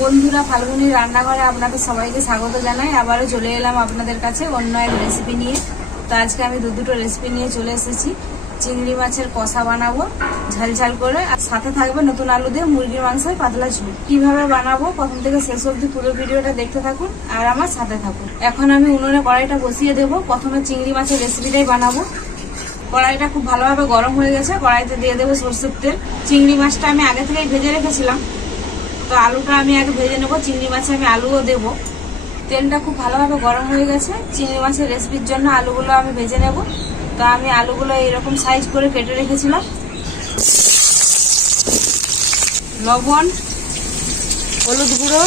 বন্ধুরা, ফাল্গুনি রান্নাঘরে আপনাদের সবাইকে স্বাগত জানাই। আবারও চলে এলাম আপনাদের কাছে অন্য এক রেসিপি নিয়ে। তো আজকে আমি দুটো রেসিপি নিয়ে চলে এসেছি। চিংড়ি মাছের কষা বানাবো ঝাল করে, আর সাথে থাকবে নতুন আলু দিয়ে মুরগির মাংসের পাতলা ঝোল। কিভাবে বানাবো প্রথম থেকে শেষ অবধি পুরো ভিডিওটা দেখতে থাকুন আর আমার সাথে থাকুন। এখন আমি উনুনে কড়াইটা বসিয়ে দেবো। প্রথমে চিংড়ি মাছের রেসিপিটাই বানাবো। কড়াইটা খুব ভালোভাবে গরম হয়ে গেছে। কড়াইতে দিয়ে দেবো সরষের তেল। চিংড়ি মাছটা আমি আগে থেকেই ভেজে রেখেছিলাম, তো আলুটা আমি আগে ভেজে নেবো। চিংড়ি মাছে আমি আলুও দেবো। তেলটা খুব ভালোভাবে গরম হয়ে গেছে। চিংড়ি মাছের রেসিপির জন্য আলুগুলো আমি ভেজে নেব। তো আমি আলুগুলো এরকম সাইজ করে কেটে রেখেছিলাম। লবণ, হলুদ গুঁড়ো,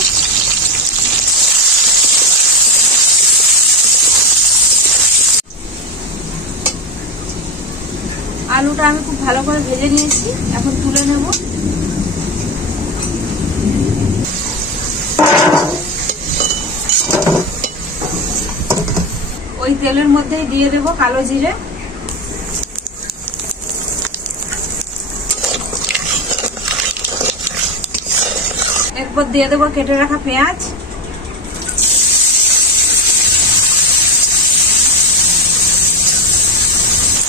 আলুটা আমি খুব ভালো করে ভেজে নিয়েছি। এখন তুলে নেব। ওই তেলের মধ্যেই দিয়ে দেব কালো জিরে, এরপর দিয়ে দেব কেটে রাখা পেঁয়াজ,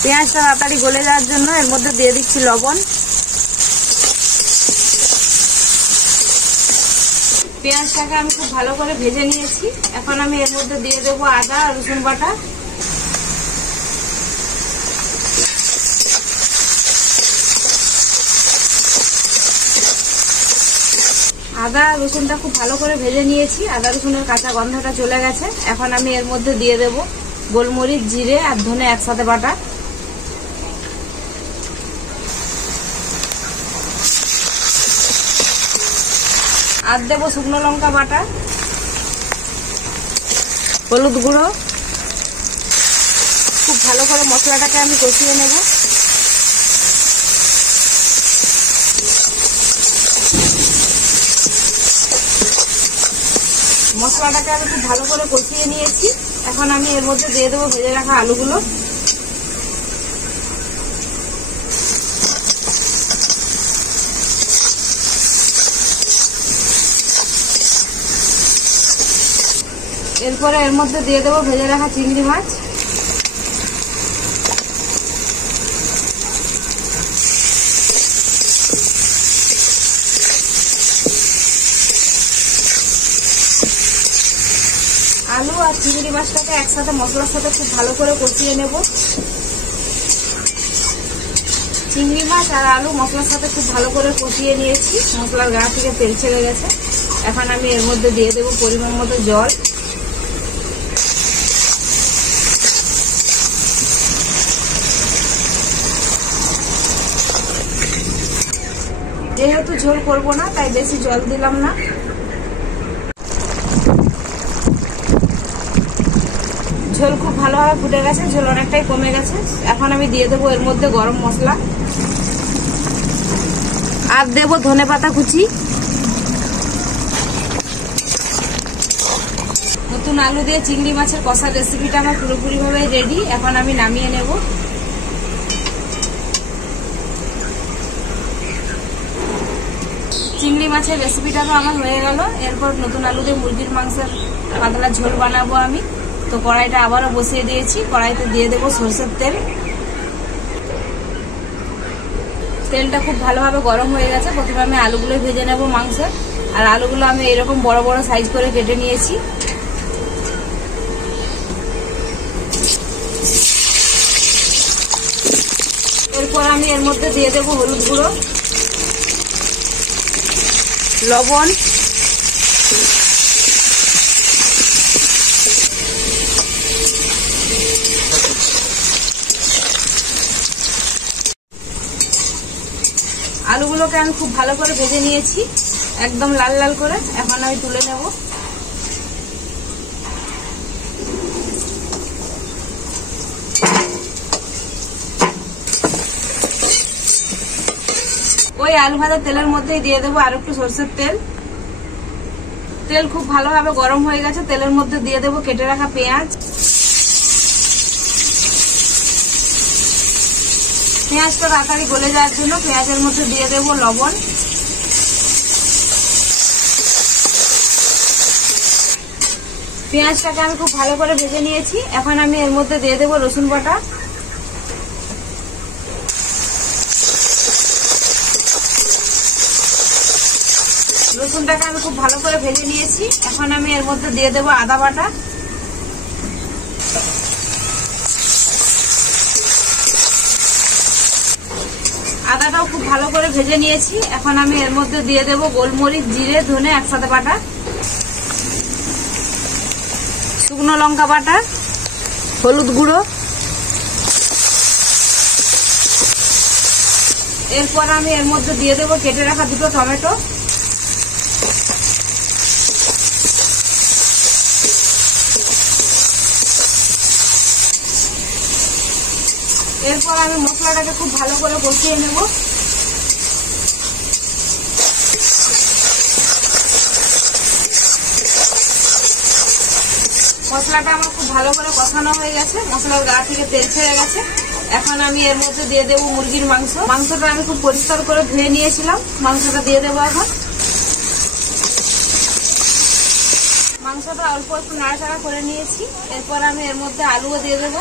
পেঁয়াজটা তাড়াতাড়ি গলে যাওয়ার জন্য এর মধ্যে দিয়ে দিচ্ছি লবণ। পেঁয়াজটাকে আমি খুব ভালো করে ভেজে নিয়েছি। এখন আমি এর মধ্যে দিয়ে দেবো আদা আর রসুন বাটা। আদা রসুনটা খুব ভালো করে ভেজে নিয়েছি। আদা রসুনের কাঁচা গন্ধটা চলে গেছে। এখন আমি এর মধ্যে দিয়ে দেব গোলমরিচ, জিরে আর ধনে একসাথে বাটা। আর দেবো শুকনো লঙ্কা বাটা, হলুদ গুঁড়ো। খুব ভালো করে মশলাটাকে আমি কষিয়ে নেব। মশলাটাকে আমি খুব ভালো করে কষিয়ে নিয়েছি। এখন আমি এর মধ্যে দিয়ে দেবো ভেজে রাখা আলুগুলো। এরপরে এর মধ্যে দিয়ে দেবো ভেজে রাখা চিংড়ি মাছ। আলু আর চিংড়ি মাছটাকে একসাথে মশলার সাথে খুব ভালো করে কষিয়ে নেব। চিংড়ি মাছ আর আলু মশলার সাথে খুব ভালো করে কষিয়ে নিয়েছি। মশলার গা থেকে তেল ছেড়ে গেছে। এখন আমি এর মধ্যে দিয়ে দেবো পরিমাণ মতো জল। যেহেতু ঝোল করবো না তাই বেশি জল দিলাম না। ঝোল খুব ভালোভাবে ফুটে গেছে, ঝোল অনেকটাই কমে গেছে। এখন আমি দিয়ে দেবো এর মধ্যে গরম মশলা আর দেবো ধনেপাতা কুচি। নতুন আলু দিয়ে চিংড়ি মাছের কষার রেসিপিটা আমার পুরোপুরি ভাবে রেডি। এখন আমি নামিয়ে নেব। চিংড়ি মাছের রেসিপিটা তো আমার হয়ে গেল। এরপর নতুন আলু দিয়ে মুরগির মাংসের পাতলা ঝোল বানাবো আমি। তো কড়াইটা আবারও বসিয়ে দিয়েছি। কড়াইতে দিয়ে দেবো সরষের তেল। তেলটা খুব ভালোভাবে গরম হয়ে গেছে। প্রথমে আমি আলুগুলো ভেজে নেব মাংসের। আর আলুগুলো আমি এরকম বড় বড় সাইজ করে কেটে নিয়েছি। এরপর আমি এর মধ্যে দিয়ে দেবো হলুদ গুঁড়ো, লবণ, আলুগুলোকে আমি খুব ভালো করে ভেজে নিয়েছি, একদম লাল লাল করে। এখন আমি তুলে নেব। ওই আলু ভাজা তেলের মধ্যেই দিয়ে দেবো আর একটু সরষের তেল। তেল খুব ভালোভাবে গরম হয়ে গেছে। তেলের মধ্যে দিয়ে দেবো কেটে রাখা পেঁয়াজ। পেঁয়াজটা তাড়াতাড়ি গলে যাওয়ার জন্য পেঁয়াজের মধ্যে দিয়ে দেবো লবণ, পেঁয়াজটাকে আমি খুব ভালো করে ভেজে নিয়েছি। এখন আমি এর মধ্যে দিয়ে দেবো রসুন বাটা। রসুনটাকে আমি খুব ভালো করে ভেজে নিয়েছি। এখন আমি এর মধ্যে দিয়ে দেবো আদা বাটা। আদাটাও খুব ভালো করে ভেজে নিয়েছি। এখন আমি এর মধ্যে দিয়ে দেবো গোলমরিচ, জিরে, ধনে একসাথে বাটা, শুকনো লঙ্কা বাটা, হলুদ গুঁড়ো। এরপর আমি এর মধ্যে দিয়ে দেবো কেটে রাখা 2টো টমেটো। এরপর আমি মশলাটাকে খুব ভালো করে কষিয়ে নেব। মশলাটা আমার খুব ভালো করে কষানো হয়ে গেছে, মশলার গা থেকে তেল ছেড়ে গেছে। এখন আমি এর মধ্যে দিয়ে দেবো মুরগির মাংস। মাংসটা আমি খুব পরিষ্কার করে ধুয়ে নিয়েছিলাম, মাংসটা দিয়ে দেবো এখন। মাংসটা অল্প একটু নাড়াচাড়া করে নিয়েছি। এরপর আমি এর মধ্যে আলুও দিয়ে দেবো।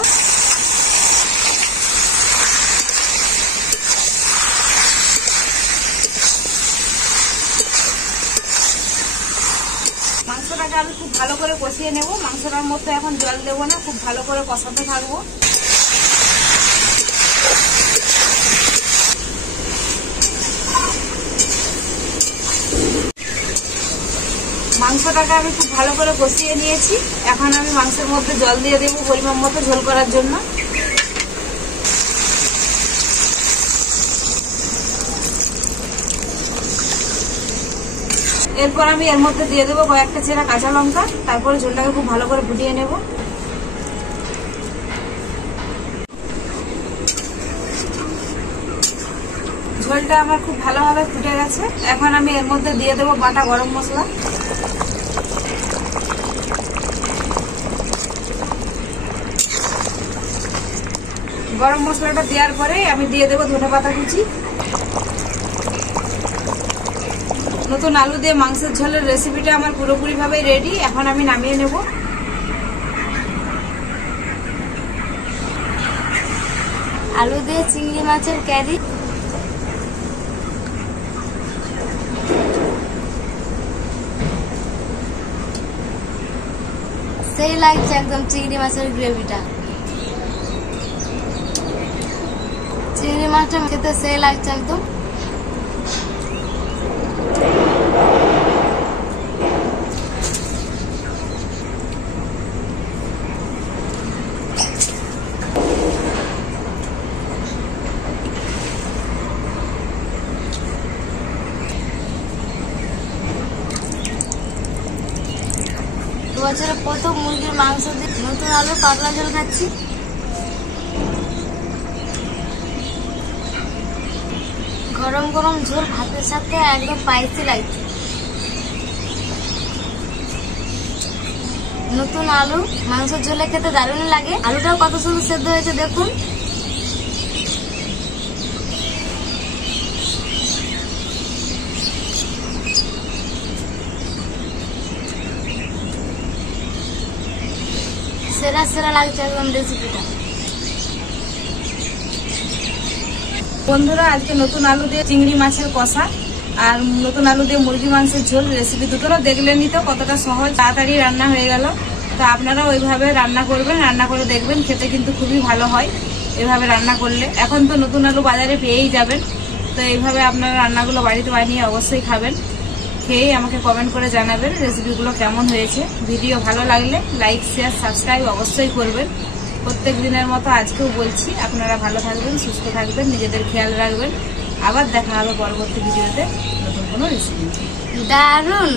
মাংসটাকে আমি খুব ভালো করে কষিয়ে নেব। মাংসটার মধ্যে এখন জল দেবো না, খুব ভালো করে কষাতে থাকবো। মাংসটাকে আমি খুব ভালো করে কষিয়ে নিয়েছি। এখন আমি মাংসের মধ্যে জল দিয়ে দেবো পরিমাণ মতো ঝোল করার জন্য। এরপর আমি এর মধ্যে দিয়ে দেবো কয়েকটা চেরা কাঁচা লঙ্কা। তারপরে ঝোলটাকে খুব ভালো করে ফুটিয়ে নেব। ঝোলটা আমার খুব ভালোভাবে ফুটে গেছে। এখন আমি এর মধ্যে দিয়ে দেবো বাটা গরম মশলা। গরম মশলাটা দেওয়ার পরে আমি দিয়ে দেবো ধনেপাতা কুচি। নতুন আলু দিয়ে মাংসের ঝোলের রেসিপিটা আমার পুরোপুরি ভাবে রেডি। এখন আমি নামিয়ে নেব। আলু দিয়ে চিংড়ি মাছের কারি সেই লাগছে একদম। চিংড়ি মাছের গ্রেভিটা, চিংড়ি মাছটা খেতে সেই লাগছে একদম। বছরে প্রথম মুরগির মাংস দিয়ে নতুন আলু পাতলা ঝোল খাচ্ছি। গরম গরম ঝোল ভাতের সাথে একদম স্পাইসি লাগছে। নতুন আলু মাংসের ঝোলে খেতে দারুণ লাগে। আলুটাও কত সুন্দর সেদ্ধ হয়েছে দেখুন। সেরা সেরা লাগছে একদম রেসিপিটা। বন্ধুরা, আজকে নতুন আলু দিয়ে চিংড়ি মাছের কষা আর নতুন আলু দিয়ে মুরগি মাংসের ঝোল রেসিপি দুটো দেখলেনই তো কতটা সহজ, তাড়াতাড়ি রান্না হয়ে গেল। তো আপনারা ওইভাবে রান্না করবেন, রান্না করে দেখবেন, খেতে কিন্তু খুবই ভালো হয় এভাবে রান্না করলে। এখন তো নতুন আলু বাজারে পেয়েই যাবেন। তো এইভাবে আপনারা রান্নাগুলো বাড়িতে বানিয়ে অবশ্যই খাবেন। খেয়ে আমাকে কমেন্ট করে জানাবেন রেসিপিগুলো কেমন হয়েছে। ভিডিও ভালো লাগলে লাইক, শেয়ার, সাবস্ক্রাইব অবশ্যই করবেন। প্রত্যেক দিনের মতো আজকেও বলছি, আপনারা ভালো থাকবেন, সুস্থ থাকবেন, নিজেদের খেয়াল রাখবেন। আবার দেখা হবে পরবর্তী ভিডিওতে নতুন কোনো রেসিপি। দারুণ।